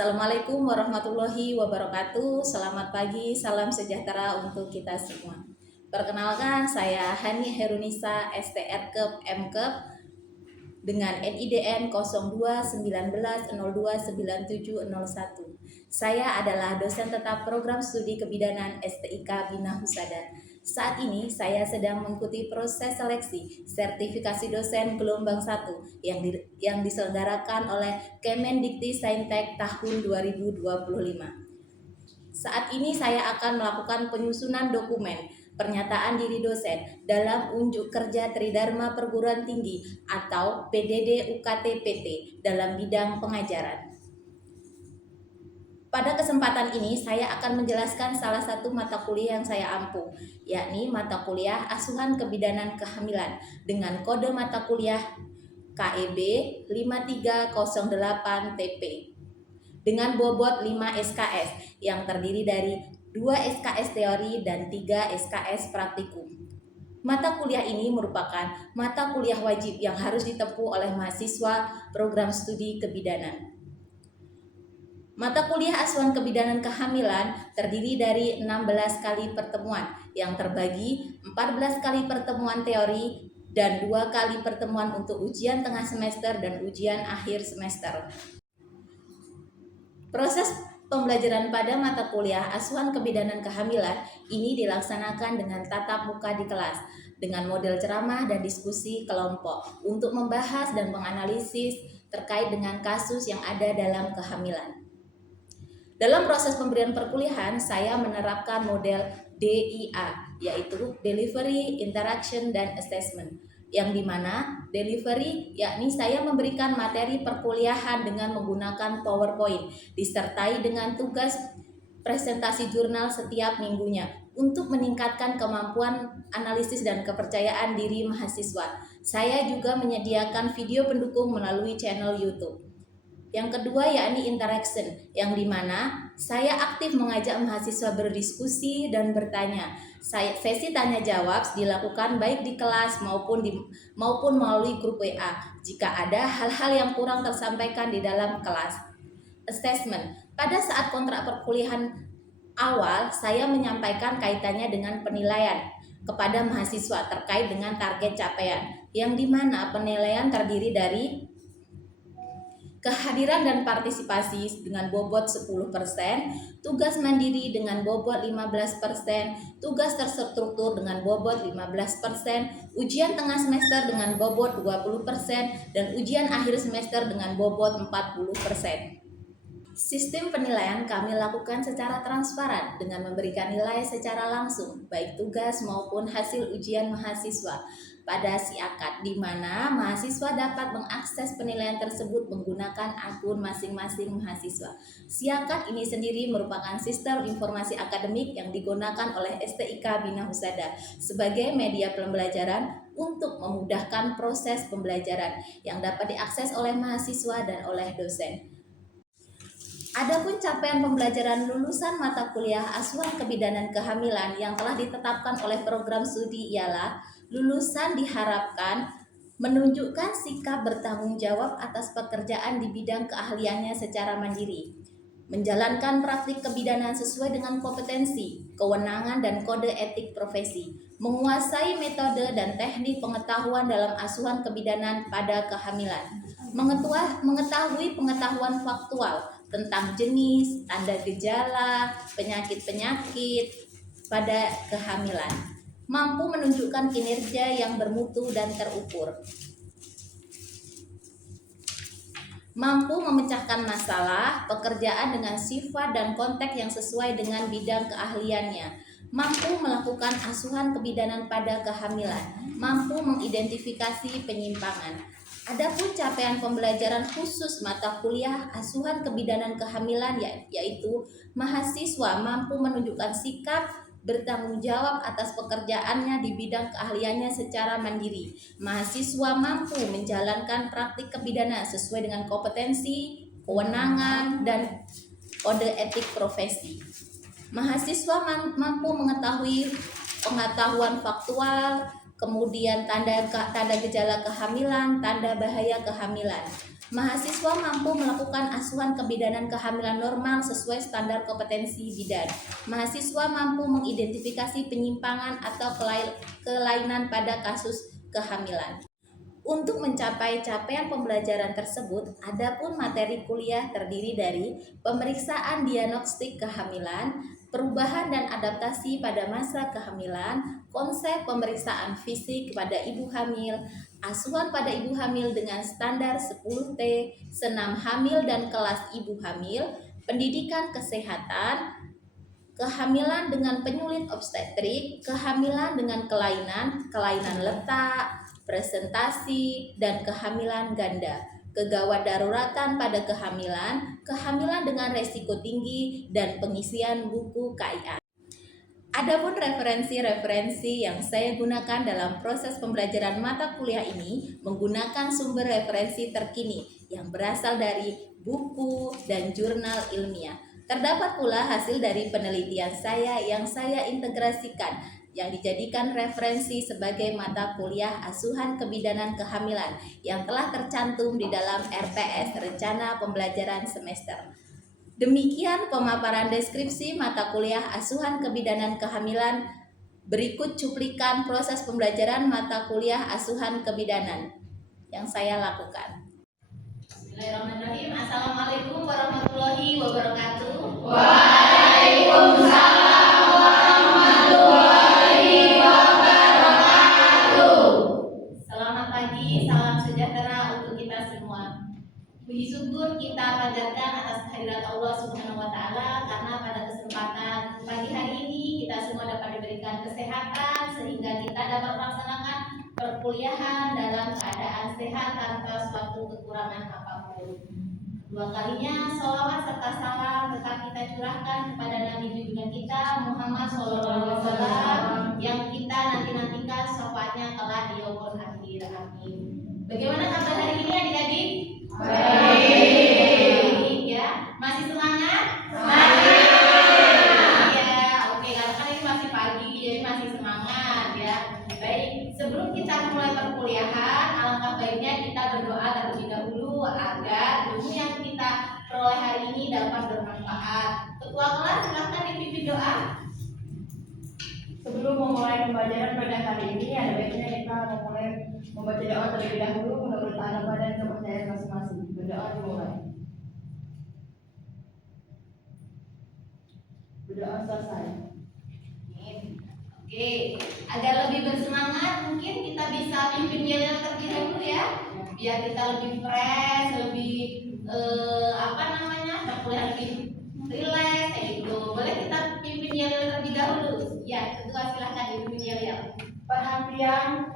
Assalamualaikum warahmatullahi wabarakatuh. Selamat pagi, salam sejahtera untuk kita semua. Perkenalkan, saya Hani Herunisa, STR-Kep M-Kep dengan NIDN 0219029701. Saya adalah dosen tetap program studi kebidanan STIK Bina Husada. Saat ini saya sedang mengikuti proses seleksi sertifikasi dosen gelombang 1 yang diselenggarakan oleh Kemendikti-Saintek tahun 2025. Saat ini saya akan melakukan penyusunan dokumen pernyataan diri dosen dalam unjuk kerja Tridharma Perguruan Tinggi atau PDD UKT PT dalam bidang pengajaran. Pada kesempatan ini saya akan menjelaskan salah satu mata kuliah yang saya ampuh, yakni mata kuliah Asuhan Kebidanan Kehamilan dengan kode mata kuliah KEB 5308 TP dengan bobot 5 SKS yang terdiri dari 2 SKS teori dan 3 SKS praktikum. Mata kuliah ini merupakan mata kuliah wajib yang harus ditempuh oleh mahasiswa program studi kebidanan. Mata kuliah Asuhan Kebidanan Kehamilan terdiri dari 16 kali pertemuan yang terbagi 14 kali pertemuan teori dan 2 kali pertemuan untuk ujian tengah semester dan ujian akhir semester. Proses pembelajaran pada mata kuliah Asuhan Kebidanan Kehamilan ini dilaksanakan dengan tatap muka di kelas dengan model ceramah dan diskusi kelompok untuk membahas dan menganalisis terkait dengan kasus yang ada dalam kehamilan. Dalam proses pemberian perkuliahan, saya menerapkan model DIA, yaitu Delivery, Interaction, dan Assessment, yang dimana delivery yakni saya memberikan materi perkuliahan dengan menggunakan PowerPoint, disertai dengan tugas presentasi jurnal setiap minggunya untuk meningkatkan kemampuan analisis dan kepercayaan diri mahasiswa. Saya juga menyediakan video pendukung melalui channel YouTube. Yang kedua yakni interaction, yang dimana saya aktif mengajak mahasiswa berdiskusi dan bertanya. Sesi tanya jawab dilakukan baik di kelas maupun melalui grup WA jika ada hal-hal yang kurang tersampaikan di dalam kelas. Assessment, pada saat kontrak perkuliahan awal saya menyampaikan kaitannya dengan penilaian kepada mahasiswa terkait dengan target capaian, yang dimana penilaian terdiri dari kehadiran dan partisipasi dengan bobot 10%, tugas mandiri dengan bobot 15%, tugas terstruktur dengan bobot 15%, ujian tengah semester dengan bobot 20%, dan ujian akhir semester dengan bobot 40%. Sistem penilaian kami lakukan secara transparan dengan memberikan nilai secara langsung, baik tugas maupun hasil ujian mahasiswa pada SIAKAD, di mana mahasiswa dapat mengakses penilaian tersebut menggunakan akun masing-masing mahasiswa. SIAKAD ini sendiri merupakan sistem informasi akademik yang digunakan oleh STIK Bina Husada sebagai media pembelajaran untuk memudahkan proses pembelajaran yang dapat diakses oleh mahasiswa dan oleh dosen. Adapun capaian pembelajaran lulusan mata kuliah Asuhan Kebidanan Kehamilan yang telah ditetapkan oleh program studi ialah lulusan diharapkan menunjukkan sikap bertanggung jawab atas pekerjaan di bidang keahliannya secara mandiri, menjalankan praktik kebidanan sesuai dengan kompetensi, kewenangan, dan kode etik profesi, menguasai metode dan teknik pengetahuan dalam asuhan kebidanan pada kehamilan, mengetahui pengetahuan faktual tentang jenis, tanda gejala, penyakit-penyakit pada kehamilan, mampu menunjukkan kinerja yang bermutu dan terukur, mampu memecahkan masalah pekerjaan dengan sifat dan konteks yang sesuai dengan bidang keahliannya, mampu melakukan asuhan kebidanan pada kehamilan, mampu mengidentifikasi penyimpangan. Adapun capaian pembelajaran khusus mata kuliah Asuhan Kebidanan Kehamilan yaitu mahasiswa mampu menunjukkan sikap bertanggung jawab atas pekerjaannya di bidang keahliannya secara mandiri. Mahasiswa mampu menjalankan praktik kebidanan sesuai dengan kompetensi, kewenangan, dan kode etik profesi. Mahasiswa mampu mengetahui pengetahuan faktual, kemudian tanda gejala kehamilan, tanda bahaya kehamilan. Mahasiswa mampu melakukan asuhan kebidanan kehamilan normal sesuai standar kompetensi bidan. Mahasiswa mampu mengidentifikasi penyimpangan atau kelainan pada kasus kehamilan. Untuk mencapai capaian pembelajaran tersebut, adapun materi kuliah terdiri dari pemeriksaan diagnostik kehamilan, perubahan dan adaptasi pada masa kehamilan, konsep pemeriksaan fisik pada ibu hamil, asuhan pada ibu hamil dengan standar 10T, senam hamil dan kelas ibu hamil, pendidikan kesehatan, kehamilan dengan penyulit obstetrik, kehamilan dengan kelainan letak, presentasi, dan kehamilan ganda, kegawat daruratan pada kehamilan, kehamilan dengan resiko tinggi, dan pengisian buku KIA. Adapun referensi-referensi yang saya gunakan dalam proses pembelajaran mata kuliah ini menggunakan sumber referensi terkini yang berasal dari buku dan jurnal ilmiah. Terdapat pula hasil dari penelitian saya yang saya integrasikan yang dijadikan referensi sebagai mata kuliah asuhan kebidanan kehamilan yang telah tercantum di dalam RPS Rencana Pembelajaran Semester. Demikian pemaparan deskripsi mata kuliah asuhan kebidanan kehamilan. Berikut cuplikan proses pembelajaran mata kuliah asuhan kebidanan yang saya lakukan. Bismillahirrahmanirrahim. Assalamualaikum warahmatullahi wabarakatuh. Waalaikumsalam warahmatullahi wabarakatuh. Selamat pagi, salam sejahtera untuk kita semua. Puji syukur kita panjatkan atas kehadirat Allah Subhanahu wa Ta'ala, karena pada kesempatan pagi hari ini kita semua dapat diberikan kesehatan sehingga kita dapat melaksanakan perkuliahan dalam keadaan sehat tanpa suatu kekurangan apapun. Dua kalinya sholawat serta salam tetap kita curahkan kepada Nabi junjungan kita Muhammad SAW yang kita nantikan syafaatnya kelak di yaumul akhir. Amin. Bagaimana kabar hari ini adik-adik? Baik ya, masih semangat? Semangat. Ya, oke, karena kan ini masih pagi, jadi masih semangat ya. Baik, sebelum kita mulai perkuliahan, alangkah baiknya kita berdoa terlebih dahulu agar ilmu yang kita peroleh hari ini dapat bermanfaat. Ketua kelas silahkan dipimpin doa. Sebelum memulai pembelajaran pada hari ini, ada baiknya kita membaca doa terlebih dahulu menurut agama dan kepercayaan masing-masing. Berdoa dimulai. Berdoa selesai. Oke, agar lebih bersemangat mungkin kita bisa pimpin yel terlebih dahulu ya, biar kita lebih fresh, lebih berkuliah lebih rileks kayak gitu. Boleh kita pimpin yel terlebih dahulu? Ya, ketua silahkan dipimpin yel. Perhatian.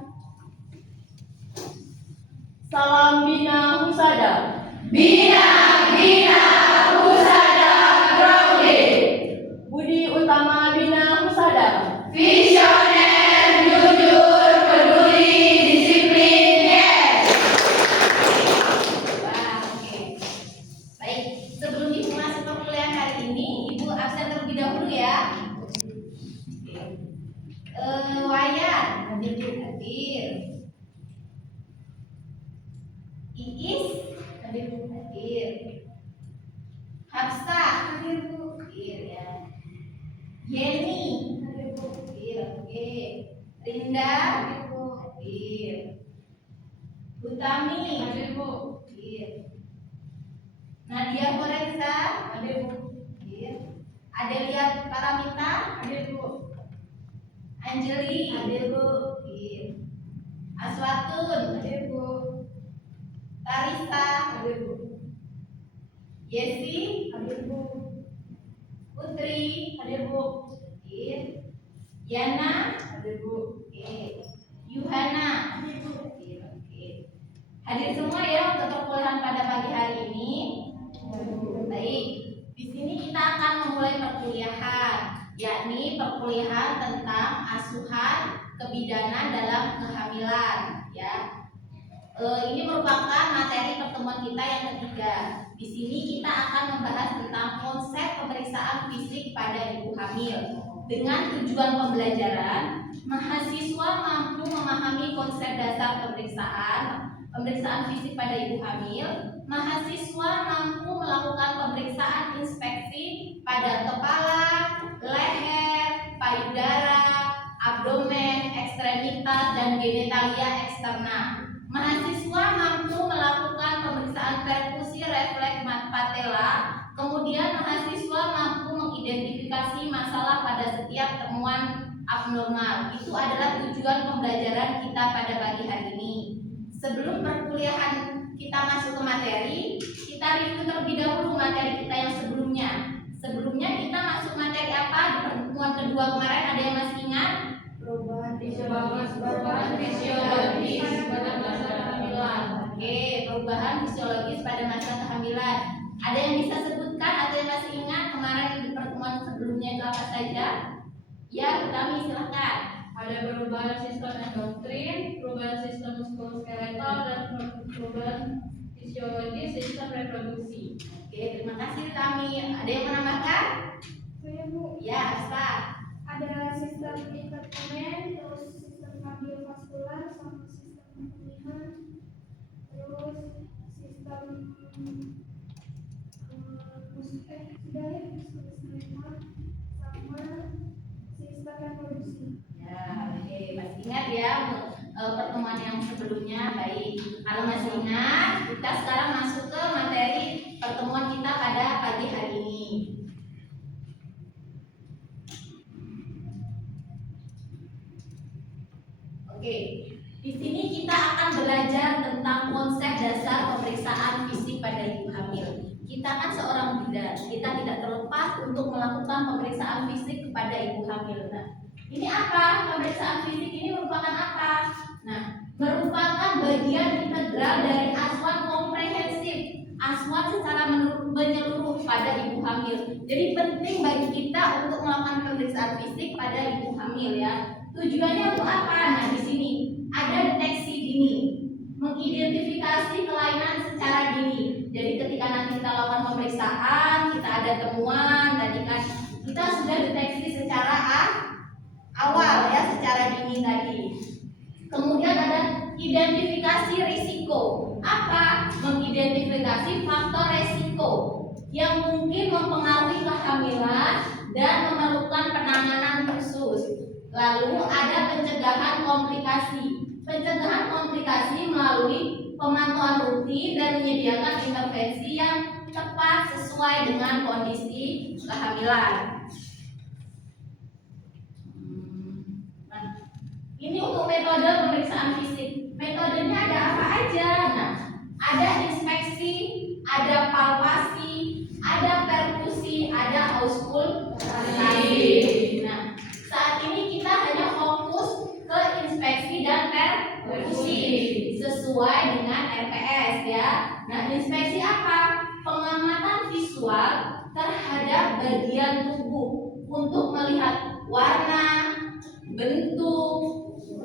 Salam Bina Husada. Bina Husada Grounded. Budi utama Bina Husada. Visioner, jujur, peduli, disiplin, yes. Wah, oke. Baik, sebelum Ibu masuk perkuliahan hari ini, Ibu absen terlebih dahulu ya. Wayan, hadir. Iis, hadir. Hafsah, hadir ya. Yeni, hadir. Oke. Rinda, hadir. Utami, hadir. Nadia Forensa, hadir. Adelia Paramita, hadir. Anjeli, hadir. Aswatun, hadir. Tarisa, hadir. Yesi, hadir. Putri, hadir. Yana, hadir. Yuhana, hadir. Hadir semua ya untuk perkuliahan pada pagi hari ini. Baik, di sini kita akan memulai perkuliahan, yakni perkuliahan tentang asuhan kebidanan dalam kehamilan ya. Ini merupakan materi pertemuan kita yang ketiga. Di sini kita akan membahas tentang konsep pemeriksaan fisik pada ibu hamil. Dengan tujuan pembelajaran, mahasiswa mampu memahami konsep dasar pemeriksaan fisik pada ibu hamil, mahasiswa mampu melakukan pemeriksaan inspeksi pada kepala, leher, payudara, abdomen, ekstremitas, dan genitalia eksternal. Mahasiswa mampu melakukan pemeriksaan perkusi refleks patella. Kemudian mahasiswa mampu mengidentifikasi masalah pada setiap temuan abnormal. Itu adalah tujuan pembelajaran kita pada pagi hari ini. Sebelum perkuliahan kita masuk ke materi, kita review terlebih dahulu materi kita yang sebelumnya. Sebelumnya kita masuk materi apa di pertemuan kedua kemarin, ada yang masih ingat? Perubahan Fisiologis pada masa kehamilan. Oke, perubahan fisiologis pada masa kehamilan. Ada yang bisa sebutkan atau yang masih ingat kemarin di pertemuan sebelumnya itu apa saja? Ya, Utami silahkan. Ada perubahan sistem endokrin, perubahan sistem muskuloskeletal, dan perubahan fisiologi sistem reproduksi. Oke, terima kasih Utami. Ada yang menambahkan? Saya Bu, Ya, Asta. ada sistem invertemen, terus sistem kardiovaskular, sama sistem pemilihan, terus sistem sudah ya, muskuloskeletal, sama sistem reproduksi. Ya, oke, masih ingat ya pertemuan yang sebelumnya. Baik, kalau masih ingat, kita sekarang masuk ke materi pertemuan kita pada pagi hari ini. Oke, di sini kita akan belajar tentang konsep dasar pemeriksaan fisik pada ibu hamil. Kita kan seorang bidan, kita tidak terlepas untuk melakukan pemeriksaan fisik kepada ibu hamil. Nah, ini apa? Pemeriksaan fisik ini merupakan apa? Nah, merupakan bagian integral dari asuhan komprehensif, asuhan secara menyeluruh pada ibu hamil. Jadi penting bagi kita untuk melakukan pemeriksaan fisik pada ibu hamil ya. Tujuannya untuk apa? Nah, di sini ada deteksi dini, mengidentifikasi kelainan secara dini. Jadi ketika nanti kita lakukan pemeriksaan, kita ada temuan, tadi kan kita sudah deteksi secara awal ya, secara dini tadi. Kemudian ada identifikasi risiko. Apa? Mengidentifikasi faktor risiko yang mungkin mempengaruhi kehamilan dan memerlukan penanganan khusus. Lalu ada pencegahan komplikasi. Pencegahan komplikasi melalui pemantauan rutin dan menyediakan intervensi yang tepat sesuai dengan kondisi kehamilan. Nah, ini untuk metode pemeriksaan fisik. Metodenya ada apa aja? Nah, ada inspeksi, ada palpasi, ada perkusi, ada auskultasi. Nah, saat ini kita hanya fokus ke inspeksi dan perkusi sesuai dengan RPS ya. Nah, inspeksi apa? Pengamatan visual terhadap bagian tubuh untuk melihat warna, bentuk,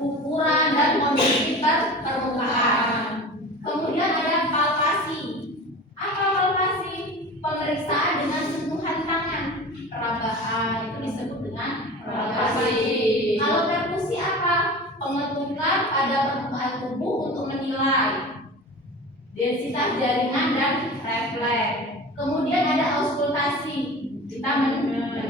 ukuran, dan kondisi permukaan. Kemudian ada palpasi. Apa palpasi? Pemeriksaan dengan sentuhan tangan, perabaan, itu disebut dengan palpasi. Kalau perkusi apa? Pengetukan pada permukaan tubuh untuk menilai densitas jaringan dan refleks. Kemudian ada auskultasi, kita mendengar.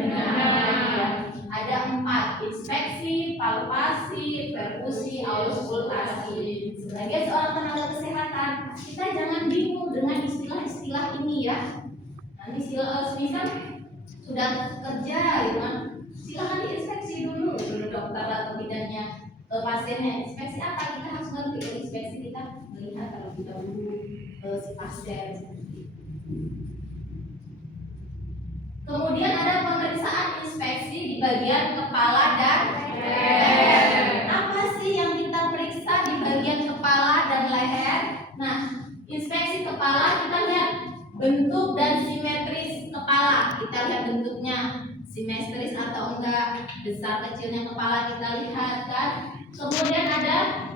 Ada 4: inspeksi, palpasi, perkusi, auskultasi. Sebagai seorang tenaga kesehatan, kita jangan bingung dengan istilah-istilah ini ya. Nanti misal sudah kerja gitu kan, silakan diinspeksi dulu dokter atau bidannya pasiennya. Inspeksi apa? Kita harus ngerti. Inspeksi kita melihat terlebih dahulu si pasien seperti itu. Kemudian ada pemeriksaan inspeksi di bagian kepala dan leher. Apa sih yang kita periksa di bagian kepala dan leher? Nah, inspeksi kepala kita lihat bentuk dan simetris kepala. Kita lihat bentuknya simetris atau enggak, besar kecilnya kepala kita lihat kan. Kemudian ada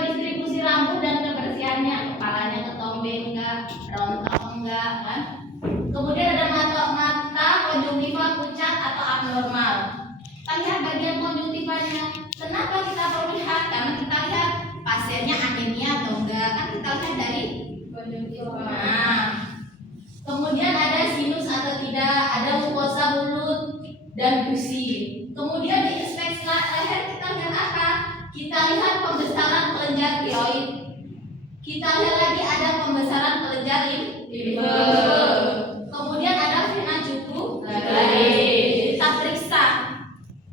distribusi rambut dan kebersihannya, kepalanya ketombe enggak, rontok enggak kan. Kemudian ada mata konjungtiva pucat atau abnormal. Kita lihat bagian konjungtivanya. Kenapa kita perlu lihat? Karena kita lihat pasiennya anemia atau enggak, kan kita lihat dari dan gusi. Kemudian di inspeksi leher kita lihat apa? Kita lihat pembesaran kelenjar tiroid. Kita lihat lagi ada pembesaran kelenjar limfe. Kemudian ada vena jugu. Kita periksa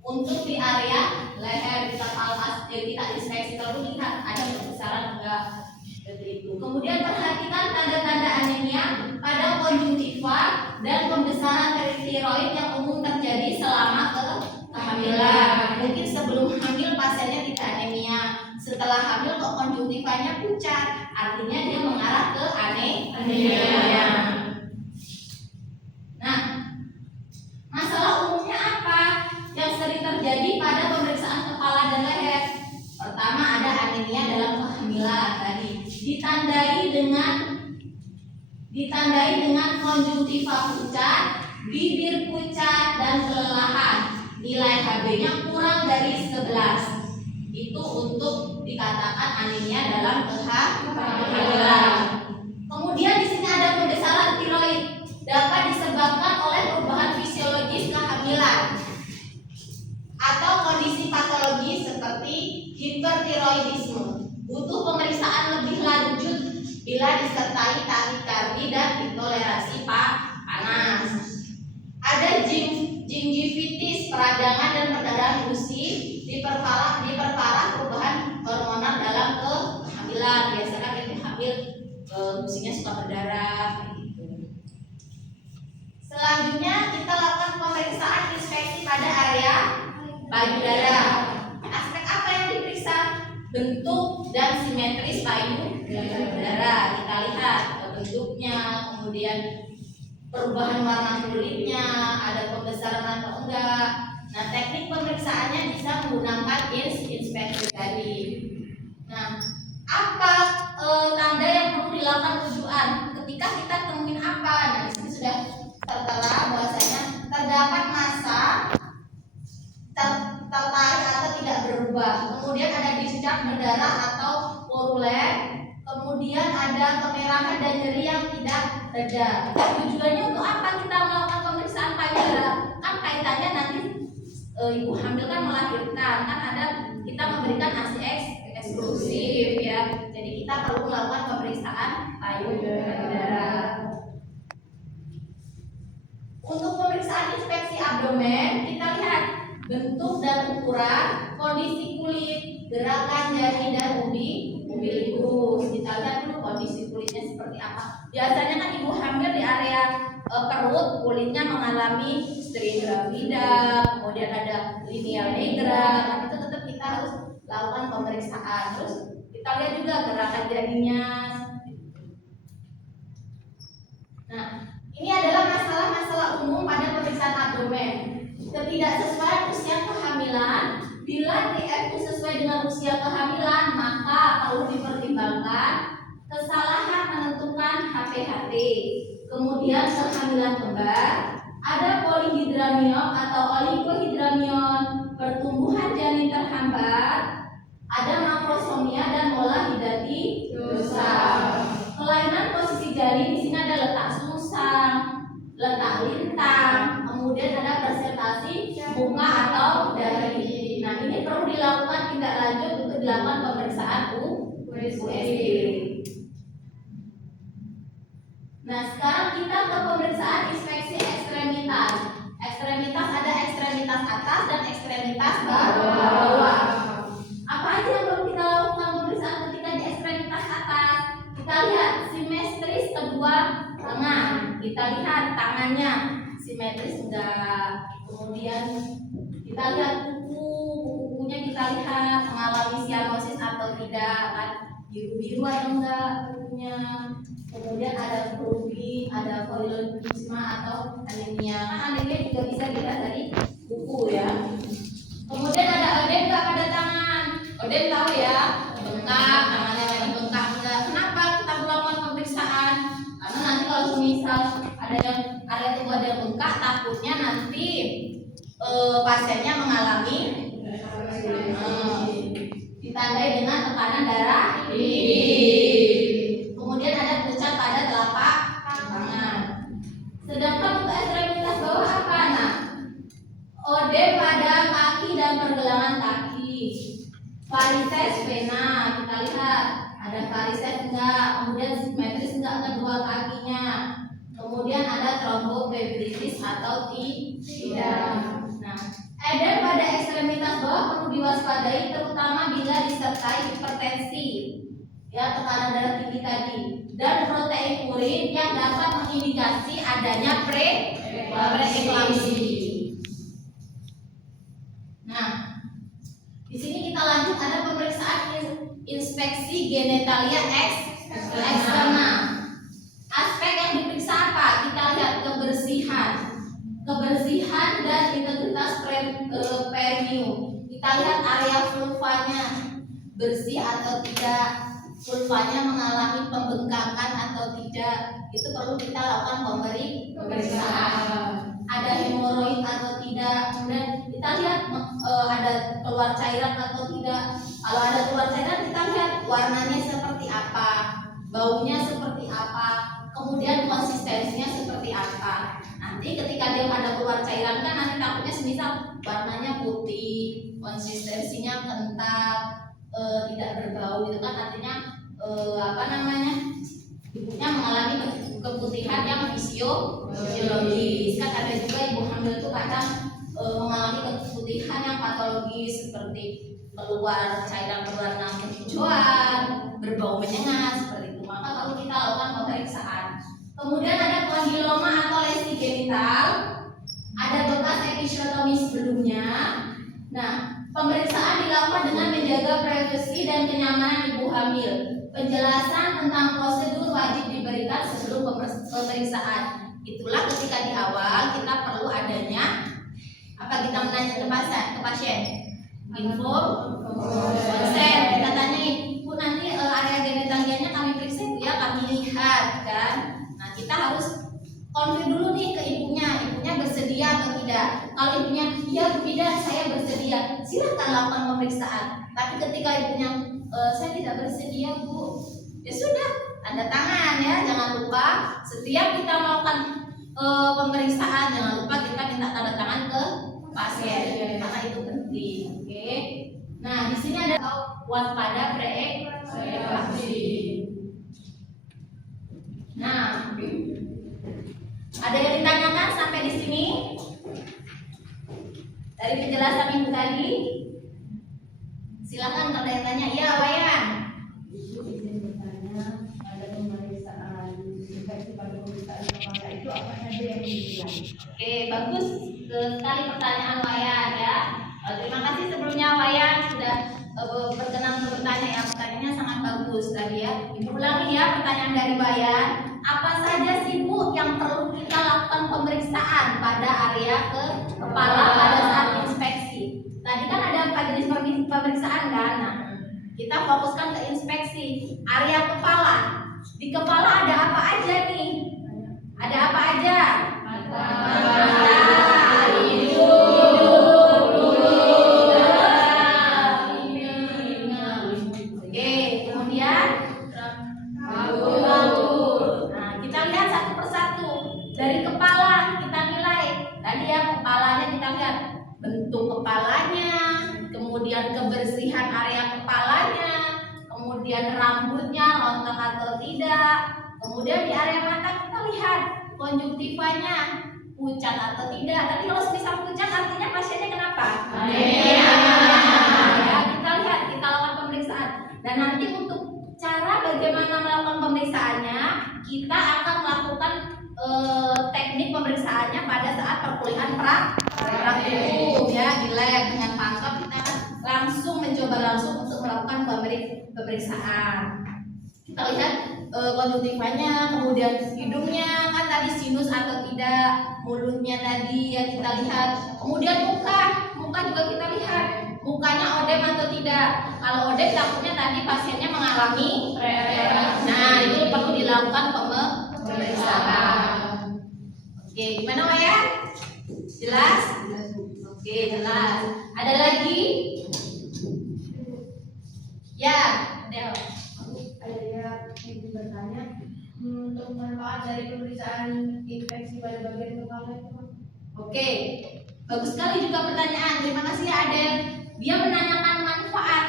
untuk di area leher, kita inspeksi terus lihat ada pembesaran enggak, seperti itu. Kemudian perhatikan tanda-tanda anemia pada konjungtiva dan pembesaran tiroid yang umum terjadi selama kehamilan. Mungkin sebelum hamil pasiennya tidak anemia, setelah hamil kok konjungtivanya pucat, artinya dia mengarah ke anemia. Nah, masalah umumnya apa yang sering terjadi pada pemeriksaan kepala dan leher? Pertama ada anemia dalam kehamilan tadi, ditandai dengan konjungtiva pucat, bibir pucat dan kelelahan. Nilai HB-nya kurang dari 11. Itu untuk dikatakan anemia dalam kehamilan. Kemudian di sini ada pembesaran tiroid, dapat disebabkan oleh perubahan fisiologis kehamilan atau kondisi patologis seperti hipertiroidisme. Butuh pemeriksaan lebih lanjut bila disertai takikardi dan intoleransi panas. Ada gingivitis, peradangan dan perdarahan gusi, diperparah perubahan hormonal dalam kehamilan. Biasanya kan ibu hamil gusinya suka berdarah gitu. Selanjutnya kita lakukan pemeriksaan inspeksi pada area payudara. Aspek apa yang diperiksa? Bentuk dan simetris payudara. Kita lihat bentuknya, kemudian perubahan warna kulitnya, ada pembesaran atau enggak. Nah, teknik pemeriksaannya bisa menggunakan inspeksi tadi. Nah, apa tanda yang perlu dilakukan rujukan ketika kita temuin apa? Nah, di sini sudah tertera bahwasanya terdapat massa tertarik atau tidak berubah. Kemudian ada discharge berdarah atau purulen. Kemudian ada kemerahan dan nyeri yang tidak reda. Tujuannya untuk apa kita melakukan pemeriksaan payudara? Kan kaitannya nanti ibu hamil kan melahirkan, kan ada kita memberikan ASI eksklusif ya. Jadi kita perlu melakukan pemeriksaan payudara. Untuk pemeriksaan inspeksi abdomen, kita lihat bentuk dan ukuran, kondisi kulit, gerakan jari dan umbilikus. Kita lihat dulu kondisi kulitnya seperti apa. Biasanya kan ibu hamil di area perut kulitnya mengalami strain gravida, kemudian ada lineal nigra. Nah, itu tetap kita harus lakukan pemeriksaan. Terus kita lihat juga gerakan jarinya. Nah, ini adalah masalah-masalah umum pada pemeriksaan abdomen. Ketidaksesuaian usia kehamilan. Bila DF sesuai dengan usia kehamilan, maka perlu dipertimbangkan kesalahan menentukan HPHT. Kemudian kehamilan kembar, ada polihidramnion atau oligohidramnion, pertumbuhan janin terhambat, ada makrosomia dan mola hidatidosa. Kelainan posisi janin di sini ada letak sungsang, letak lintang, kemudian ada presentasi bunga atau dahi. Nah, ini perlu dilakukan tindak lanjut untuk dilakukan pemeriksaan USG. Nah, sekarang kita ke pemeriksaan inspeksi ekstremitas. Ekstremitas ada ekstremitas atas dan ekstremitas bawah. Apa aja yang perlu kita lakukan pemeriksaan ketika di ekstremitas atas? Kita lihat simetris kedua tangan. Kita lihat tangannya simetris enggak. Kemudian kita lihat kukunya kita lihat mengalami sianosis atau tidak, kan biru-biru atau enggak kukunya. Kemudian ada grooving, ada polylogisma atau anemia. Kan anemia juga bisa dilihat dari kuku ya. Kemudian ada ödem enggak pada tangan? Ödem tahu ya, bengkak, tangannya lagi bengkak enggak. Kenapa kita melakukan pemeriksaan? Karena nanti kalau misal ada yang area tubuh ada yang bengkak, takutnya nanti pasiennya mengalami ditandai dengan tekanan darah tinggi. Kemudian ada pucat pada telapak tangan. Sedangkan untuk ekstremitas bawah apa? Nah, Ödem pada kaki dan pergelangan kaki. Varises vena, kita lihat ada varises enggak, kemudian simetris enggak kedua kakinya. Kemudian ada tromboflebitis atau tidak. Nah, edem pada ekstremitas bawah perlu diwaspadai terutama bila disertai hipertensi, ya tekanan darah tinggi tadi, dan protein urin yang dapat mengindikasi adanya preeklamsi. Nah, di sini kita lanjut ada pemeriksaan inspeksi genitalia eksterna. Aspek yang diperiksa apa? Kita lihat kebersihan dan integritas perineum. Kita lihat area vulvanya bersih atau tidak, vulvanya mengalami pembengkakan atau tidak. Itu perlu kita lakukan pemeriksaan. Ada hemoroid atau tidak, kemudian kita lihat ada keluar cairan atau tidak. Kalau ada keluar cairan, kita lihat warnanya seperti apa, baunya seperti apa, kemudian konsistensinya seperti apa. Nanti ketika dia ada keluar cairan kan nanti takutnya semisal warnanya putih, konsistensinya kental, tidak berbau gitu kan, artinya ibunya mengalami keputihan yang fisiologis. Kan ada juga ibu hamil itu kadang mengalami keputihan yang patologis seperti keluar cairan berwarna kehijauan, berbau menyengat seperti itu. Maka perlu kita lakukan pemeriksaan. Kemudian ada kondiloma atau lesi genital, ada bekas episiotomi sebelumnya. Nah, pemeriksaan dilakukan dengan menjaga privasi dan kenyamanan ibu hamil. Penjelasan tentang prosedur wajib diberikan sebelum pemeriksaan. Itulah ketika di awal kita perlu adanya apa, kita menanya ke pasien info konsen, kita tanyain, Bu nanti area genitalianya kami periksa Bu ya, kami lihat kan. Nah kita harus konfirm dulu nih ke ibunya bersedia atau tidak. Kalau ibunya iya Bu Ida saya bersedia, silakan lakukan pemeriksaan. Tapi ketika ibunya saya tidak bersedia Bu, ya sudah, tanda tangan ya. Jangan lupa setiap kita melakukan pemeriksaan, jangan lupa kita minta tanda tangan ke pasien, karena itu penting. Oke. Nah di sini ada waspada preeklamsi. Nah, ada yang ditanyakan sampai di sini dari penjelasan ibu tadi? Silakan kalau yang tanya. Ya, Wayan. Izin bertanya, ada pemeriksaan infeksi pada pemeriksaan kepala itu apa saja yang dinilai? Oke, bagus sekali pertanyaan Wayan ya. Terima kasih sebelumnya Wayan sudah berkenan untuk bertanya ya. Pertanyaannya sangat bagus tadi ya. Ibu ulangi ya pertanyaan dari Wayan. Apa saja sih Bu yang perlu kita lakukan pemeriksaan pada area kepala pada saat inspeksi? Tadi kan ada 4 jenis pemeriksaan kan? Nah, kita fokuskan ke inspeksi area kepala. Di kepala ada apa aja nih? Ada apa aja? Mata, hidung, mulut, telinga. Oke, kemudian rambut. Nah, kita lihat satu persatu. Dari kepala kita nilai. Tadi ya kepalanya kita lihat bentuk kepalanya, kemudian kebersihan area kepalanya, kemudian rambutnya rontok atau tidak, kemudian di area mata kita lihat konjungtivanya pucat atau tidak. Tapi kalau semisal pucat artinya pasiennya kenapa? Ya, kita lihat, kita lakukan pemeriksaan. Dan nanti untuk cara bagaimana melakukan pemeriksaannya, kita akan melakukan teknik pemeriksaannya pada saat perkuliahan praktikum ya, di lab dengan pangkep kita langsung mencoba untuk melakukan pemeriksaan. Kita lihat konjungtivanya, kemudian hidungnya kan tadi sinus atau tidak, mulutnya tadi ya kita lihat, kemudian muka juga kita lihat, mukanya odem atau tidak. Kalau odem takutnya tadi pasiennya mengalami nah itu perlu dilakukan pemeriksaan. Oke, gimana Wayan? Jelas? Oke, jelas. Ada lagi? Ya, Del. Saya ingin bertanya, untuk manfaat dari pemeriksaan infeksi pada bagian kepala itu. Oke, Bagus sekali juga pertanyaan. Terima kasih ya Adel. Dia menanyakan manfaat.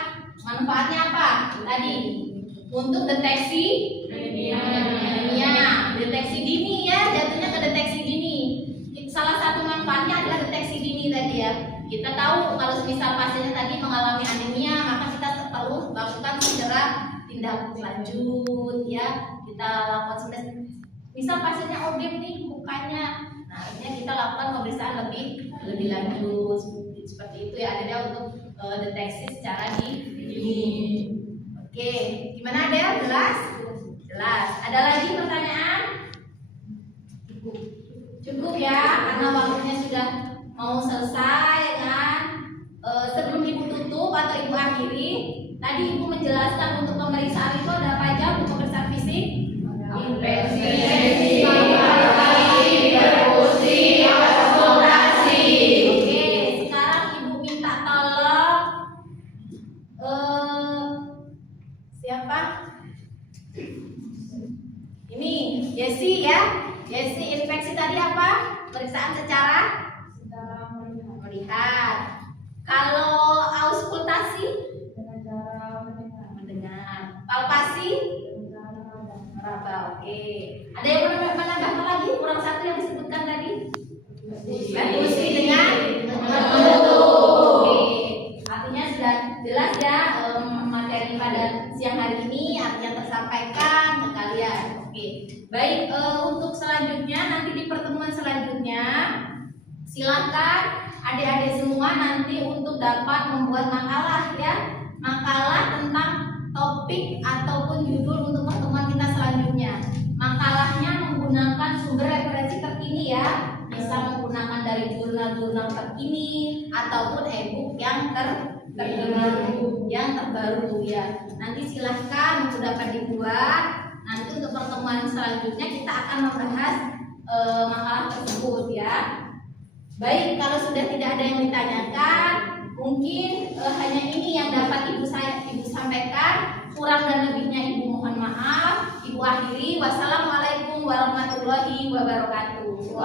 Manfaatnya apa? Tadi untuk deteksi anemia, deteksi dini ya, jatuhnya ke deteksi dini. Salah satu manfaatnya adalah deteksi dini tadi ya. Kita tahu kalau misal pasiennya tadi mengalami anemia, maka kita perlu lakukan segera tindak lanjut ya. Kita lakukan misal pasiennya ODM nih mukanya, nah akhirnya kita lakukan pemeriksaan lebih lanjut seperti itu ya. Ada untuk deteksi secara dini. Oke, gimana Del? Jelas? Jelas. Ada lagi pertanyaan? Cukup ya, karena waktunya sudah mau selesai kan. Sebelum Ibu tutup atau Ibu akhiri, tadi Ibu menjelaskan untuk pemeriksaan itu ada apa aja untuk pemeriksaan fisik? Infeksi, perfusi, konsultasi. Oke, sekarang Ibu minta tolong siapa? Ini Yesi ya. Yesi, infeksi tadi apa? Pemeriksaan secara melihat. Kalau auskultasi dengan cara mendengar. Palpasi meraba. Oke. Ada yang mau menambahkan lagi? Kurang satu yang disebutkan tadi. Perfusi dengan menutup. Oke. Artinya sudah jelas ya materi pada siang hari ini artinya tersampaikan ke kalian. Oke. Baik, untuk selanjutnya nanti di pertemuan selanjutnya silakan adik-adik semua nanti untuk dapat membuat makalah ya. Makalah tentang topik ataupun judul untuk pertemuan kita selanjutnya. Makalahnya menggunakan sumber referensi terkini ya. Bisa menggunakan dari jurnal-jurnal terkini ataupun e-book yang terbaru ya. Nanti silahkan untuk dapat dibuat. Nanti untuk pertemuan selanjutnya kita akan membahas makalah tersebut ya. Baik, kalau sudah tidak ada yang ditanyakan, mungkin hanya ini yang dapat Ibu sampaikan. Kurang dan lebihnya Ibu mohon maaf. Ibu akhiri. Wassalamualaikum warahmatullahi wabarakatuh.